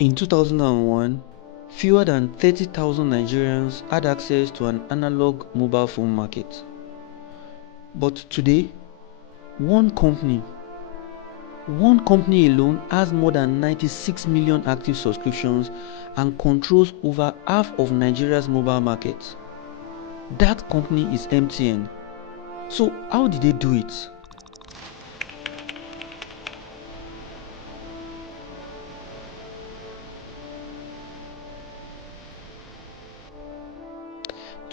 In 2001, fewer than 30,000 Nigerians had access to an analog mobile phone market. But today, one company alone has more than 96 million active subscriptions and controls over half of Nigeria's mobile market. That company is MTN. So how did they do it?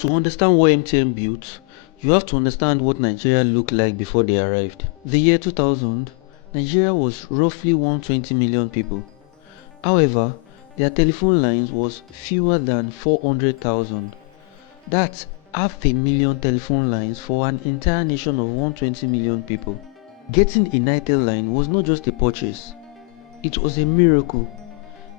To understand what MTN built, you have to understand what Nigeria looked like before they arrived. The year 2000, Nigeria was roughly 120 million people. However, their telephone lines was fewer than 400,000. That's 500,000 telephone lines for an entire nation of 120 million people. Getting a Nitel line was not just a purchase, it was a miracle.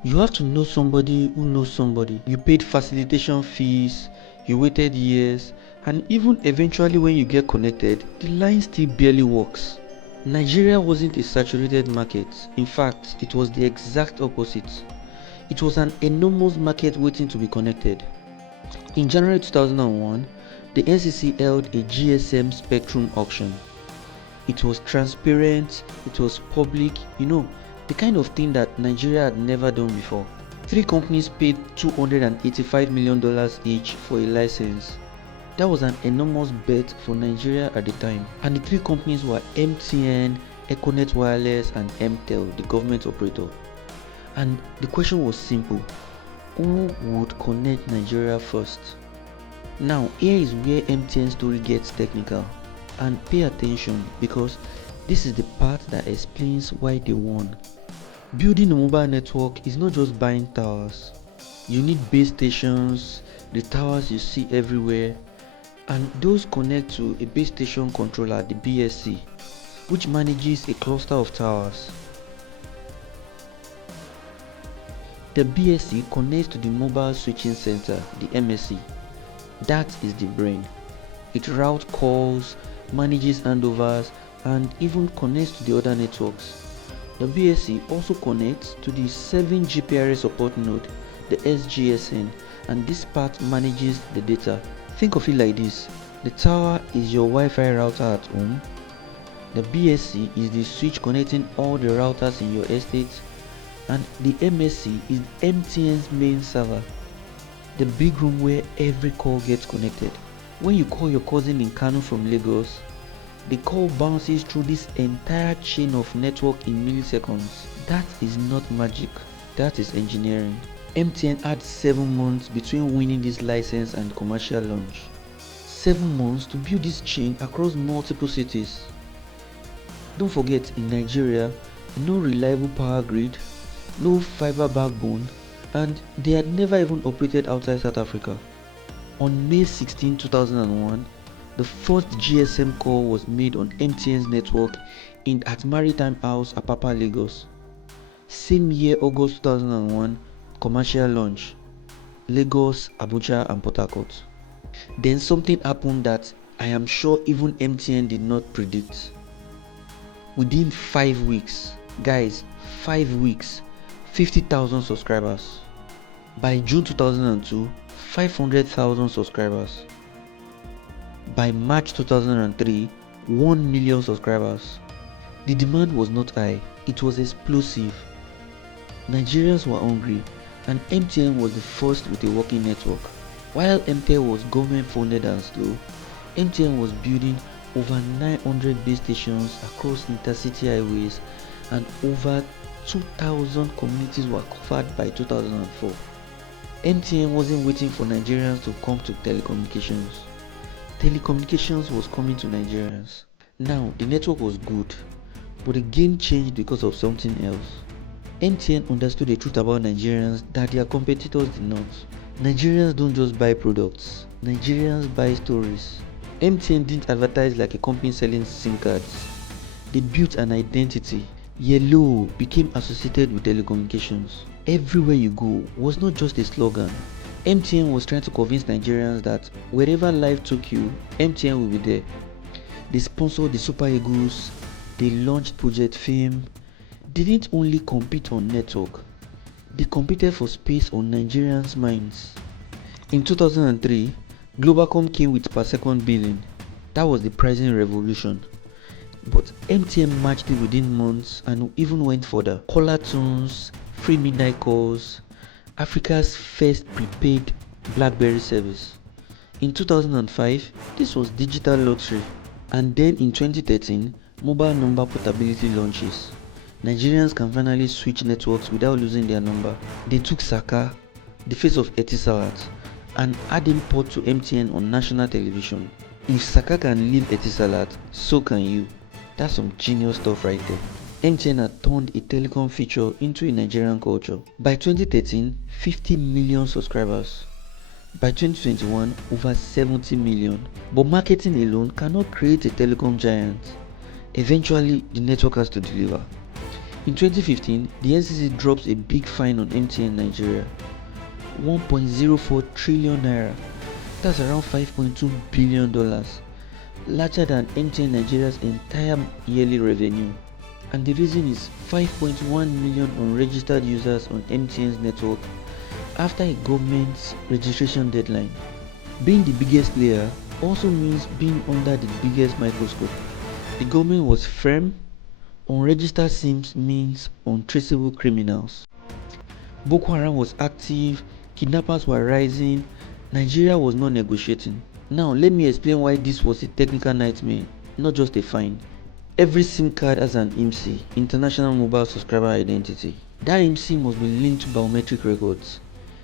You have to know somebody who knows somebody. You paid facilitation fees, you waited years, and even eventually when you get connected, the line still barely works. Nigeria wasn't a saturated market. In fact, it was the exact opposite. It was an enormous market waiting to be connected. In January 2001, the NCC held a GSM spectrum auction. It was transparent, it was public, the kind of thing that Nigeria had never done before. 3 companies paid $285 million each for a license. That was an enormous bet for Nigeria at the time. And the 3 companies were MTN, Econet Wireless, and MTEL, the government operator. And the question was simple: who would connect Nigeria first? Now, here is where MTN story gets technical. And pay attention, because this is the part that explains why they won. Building a mobile network is not just buying towers. You need base stations, the towers you see everywhere, and those connect to a base station controller, the BSC, which manages a cluster of towers. The BSC connects to the mobile switching center, the MSC. That is the brain. It routes calls, manages handovers, and even connects to the other networks. The BSC also connects to the 7 GPRS support node, the SGSN, and this part manages the data. Think of it like this: the tower is your Wi-Fi router at home, the BSC is the switch connecting all the routers in your estate, and the MSC is MTN's main server, the big room where every call gets connected. When you call your cousin in Kano from Lagos, the call bounces through this entire chain of network in milliseconds. That is not magic, that is engineering. MTN had 7 months between winning this license and commercial launch. 7 months to build this chain across multiple cities. Don't forget, in Nigeria, no reliable power grid, no fiber backbone, and they had never even operated outside South Africa. On May 16, 2001, the first GSM call was made on MTN's network at Maritime House, Apapa, Lagos. Same year, August 2001, commercial launch, Lagos, Abuja, and Port Harcourt. Then something happened that I am sure even MTN did not predict. Within 5 weeks, guys, 5 weeks, 50,000 subscribers. By June 2002, 500,000 subscribers. By March 2003, 1 million subscribers. The demand was not high, it was explosive. Nigerians were hungry, and MTN was the first with a working network. While MTN was government funded and slow, MTN was building over 900 base stations across intercity highways, and over 2,000 communities were covered by 2004. MTN wasn't waiting for Nigerians to come to telecommunications. Telecommunications was coming to Nigerians. Now, the network was good, but the game changed because of something else. MTN understood the truth about Nigerians that their competitors did not. Nigerians don't just buy products, Nigerians buy stories. MTN didn't advertise like a company selling SIM cards. They built an identity. Yellow became associated with telecommunications. Everywhere you go was not just a slogan. MTN was trying to convince Nigerians that wherever life took you, MTN will be there. They sponsored the Super Eagles, they launched Project Fame. They didn't only compete on network, They competed for space on Nigerians' minds. In 2003, Globacom came with per second billing. That was the pricing revolution. But MTN matched it within months and even went further. Caller tunes, free midnight calls, Africa's first prepaid BlackBerry service. In 2005, this was digital luxury. And then in 2013, mobile number portability launches. Nigerians can finally switch networks without losing their number. They took Saka, the face of Etisalat, and adding port to MTN on national television. If Saka can leave Etisalat, so can you. That's some genius stuff right there. MTN had turned a telecom feature into a Nigerian culture. By 2013, 50 million subscribers. By 2021, over 70 million. But marketing alone cannot create a telecom giant. Eventually, the network has to deliver. In 2015, the NCC drops a big fine on MTN Nigeria. 1.04 trillion naira. That's around $5.2 billion. Larger than MTN Nigeria's entire yearly revenue. And the reason is 5.1 million unregistered users on MTN's network after a government's registration deadline. Being the biggest player also means being under the biggest microscope. The government was firm. Unregistered SIMs means untraceable criminals. Boko Haram was active, kidnappers were rising, Nigeria was not negotiating. Now let me explain why this was a technical nightmare, not just a fine. Every SIM card has an IMSI, International Mobile Subscriber Identity. That IMSI must be linked to biometric records,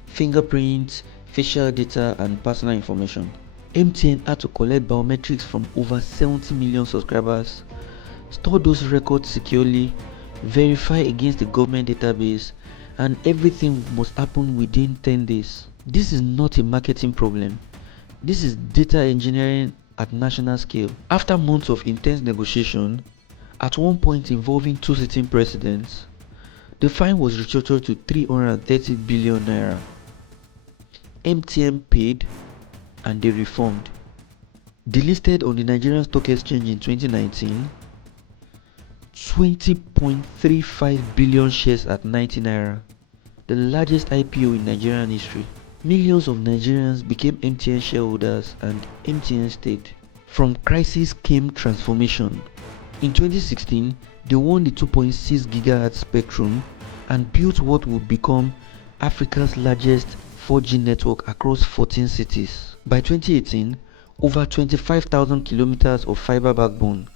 fingerprints, facial data and personal information. MTN had to collect biometrics from over 70 million subscribers, store those records securely, verify against the government database, and everything must happen within 10 days. This is not a marketing problem. This is data engineering at national scale. After months of intense negotiation, at one point involving two sitting presidents, the fine was restructured to 330 billion naira. MTN paid and they reformed. Delisted on the Nigerian Stock Exchange in 2019, 20.35 billion shares at 90 naira, the largest IPO in Nigerian history. Millions of Nigerians became MTN shareholders and MTN stayed. From crisis came transformation. In 2016, they won the 2.6 GHz spectrum and built what would become Africa's largest 4G network across 14 cities. By 2018, over 25,000 kilometers of fiber backbone,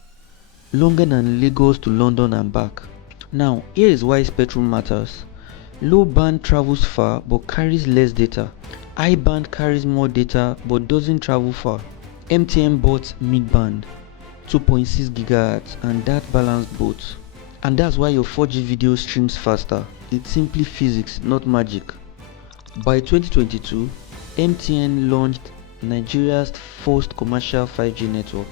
longer than Lagos to London and back. Now, here is why spectrum matters. Low band travels far but carries less data. High band carries more data but doesn't travel far. MTN bought mid band, 2.6 GHz, and that balanced both. And that's why your 4G video streams faster. It's simply physics, not magic. By 2022, MTN launched Nigeria's first commercial 5G network.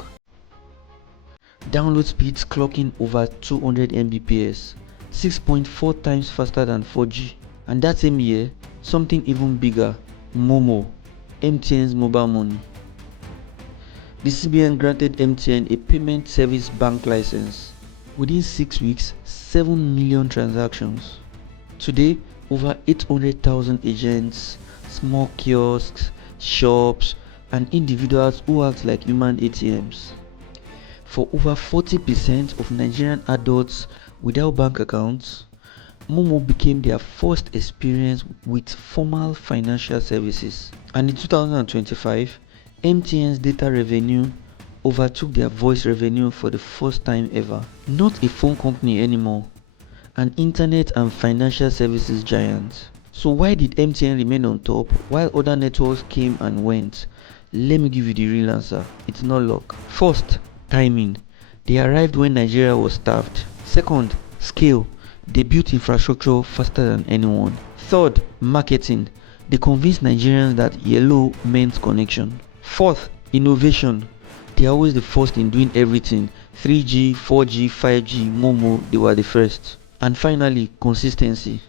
Download speeds clocking over 200 Mbps, 6.4 times faster than 4G. And that same year, something even bigger, MoMo, MTN's mobile money. The CBN granted MTN a payment service bank license. Within 6 weeks, 7 million transactions. Today, over 800,000 agents, small kiosks, shops, and individuals who act like human ATMs. For over 40% of Nigerian adults without bank accounts, MoMo became their first experience with formal financial services. And in 2025, MTN's data revenue overtook their voice revenue for the first time ever. Not a phone company anymore, an internet and financial services giant. So why did MTN remain on top while other networks came and went? Let me give you the real answer. It's not luck. First, timing. They arrived when Nigeria was starved. Second, scale. They built infrastructure faster than anyone. Third, marketing. They convinced Nigerians that yellow meant connection. Fourth, innovation. They are always the first in doing everything. 3G, 4G, 5G, MoMo, they were the first. And finally, consistency.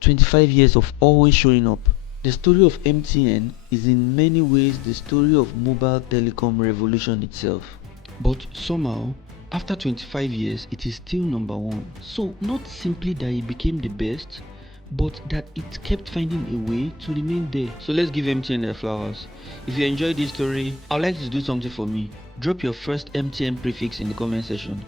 25 years of always showing up. The story of MTN is in many ways the story of mobile telecom revolution itself. But somehow, after 25 years, it is still number one. So not simply that it became the best, but that it kept finding a way to remain there. So let's give MTN their flowers. If you enjoyed this story, I would like you to do something for me. Drop your first MTN prefix in the comment section.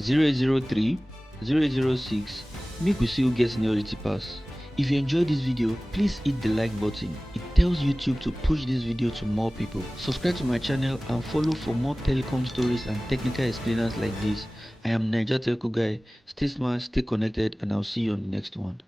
0803 006. Make we see who gets seniority pass. If you enjoyed this video, please hit the like button. It tells YouTube to push this video to more people. Subscribe to my channel and follow for more telecom stories and technical explainers like this. I am Niger Telco Guy. Stay smart, stay connected, and I'll see you on the next one.